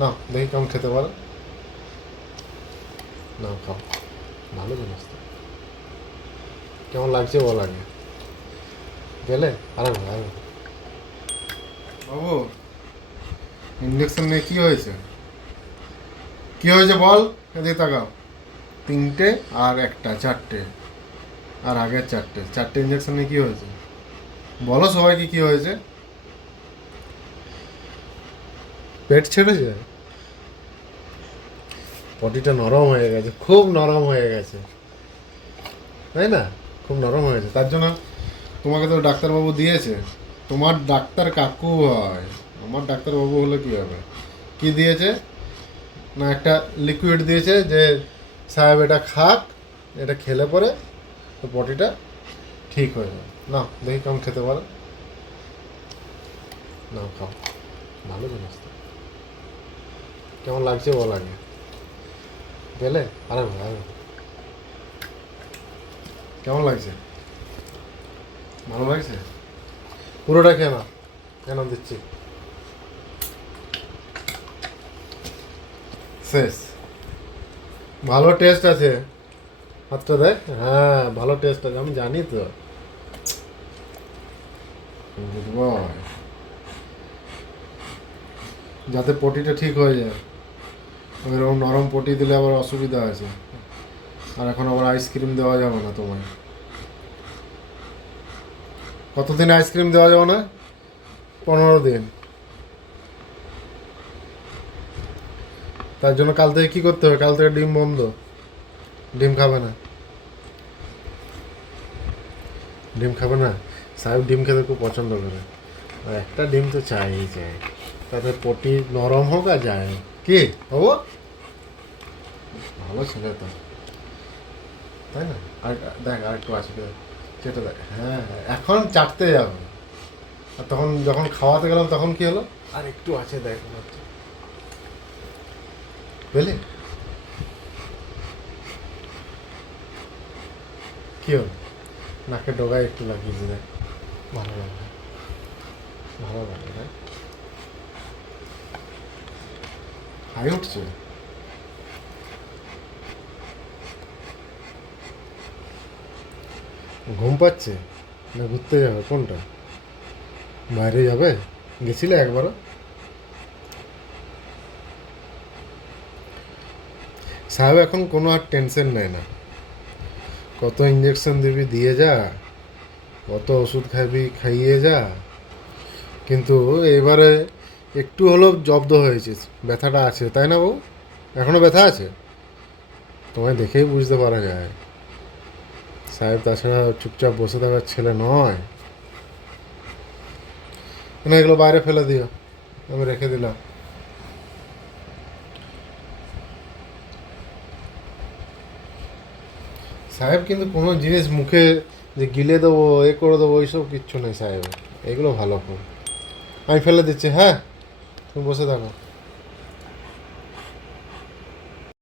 না দেখি কেমন খেতে পারো। না খাও, ভালো জিনিস তো। কেমন লাগছে বল আগে, গেলে আরাম আরাম। বাবু, ইঞ্জেকশন নিয়ে কী হয়েছে? কী হয়েছে বল, এদিকে তাকাও। তিনটে আর একটা, চারটে। আর আগের চারটে, চারটে ইঞ্জেকশন নিয়ে কী হয়েছে বলো সবাইকে, কী হয়েছে? পেট ছেড়েছে, পটিটা নরম হয়ে গেছে, খুব নরম হয়ে গেছে, তাই না? খুব নরম হয়েছে, তার জন্য তোমাকে তো ডাক্তারবাবু দিয়েছে। তোমার ডাক্তার কাকু হয়, আমার ডাক্তারবাবু হলে কী হবে? কি দিয়েছে না, একটা লিকুইড দিয়েছে যে সাহেব এটা খাক, এটা খেলে পরে তো বডিটা ঠিক হয়ে যাবে। না দেখি কেমন খেতে পারো। না খাও, ভালো জিনিস তো। কেমন লাগছে বল আগে, গেলে আরাম আরাম। কেমন লাগছে? ভালো লাগছে? পুরোটা খেয়ে না, কেন দিচ্ছি, শেষ। ভালো টেস্ট আছে, হাতটা দেখ। হ্যাঁ ভালো টেস্ট আছে, আমি জানি তো। বুঝবো, যাতে পটিটা ঠিক হয়ে যায়। ওইরকম নরম পটি দিলে আবার অসুবিধা আছে। আর এখন আবার আইসক্রিম দেওয়া যাবে না তোমায়। কতদিন আইসক্রিম দেওয়া যাবে না? 15 দিন। তার জন্য কাল থেকে কী করতে হবে? কাল থেকে ডিম বন্ধ, ডিম খাবে না। ডিম খাবে না, সাহেব ডিম খেতে খুব পছন্দ করে। আর একটা ডিম তো চাই চাই, তাতে পটি নরম হোক আর যায় হোক। কি হবো, ভালো ছেলে তো, তাই না? আর দেখ আর একটু আছে, সেটা দেখ। হ্যাঁ হ্যাঁ, এখন চাটতে যাবে। আর তখন যখন খাওয়াতে গেলাম তখন কি হলো? আর একটু আছে দেখ, বুঝলি কি হলো? নাকের ডগায় একটু লাগিয়েছি দেখ, ভালো লাগে, ভালো লাগে দেখ, হাই উঠছে। ঘুম পাচ্ছে না ঘুরতে যাবে, কোনটা? বাইরে যাবে, গেছিলে একবারও? সাহেব এখন কোনো আর টেনশন নেয় না। কত ইঞ্জেকশন দিবি দিয়ে যা, কত ওষুধ খাবি খাইয়ে যা, কিন্তু এবারে একটু হলেও জব্দ হয়েছিস, ব্যথাটা আছে, তাই না বউ? এখনও ব্যথা আছে, তোমায় দেখেই বুঝতে পারা যায়। সাহেব তাছাড়া চুপচাপ বসে থাকার ছেলে নয়। না এগুলো বাইরে ফেলে দিও, আমি রেখে দিলাম। সাহেব কিন্তু কোনো জিনিস মুখে যে গিলে দেবো এ করে দেবো ওইসব কিচ্ছু নেই সাহেব, এগুলো ভালো করে। আমি ফেলে দিচ্ছি, হ্যাঁ তুমি বসে থাকো।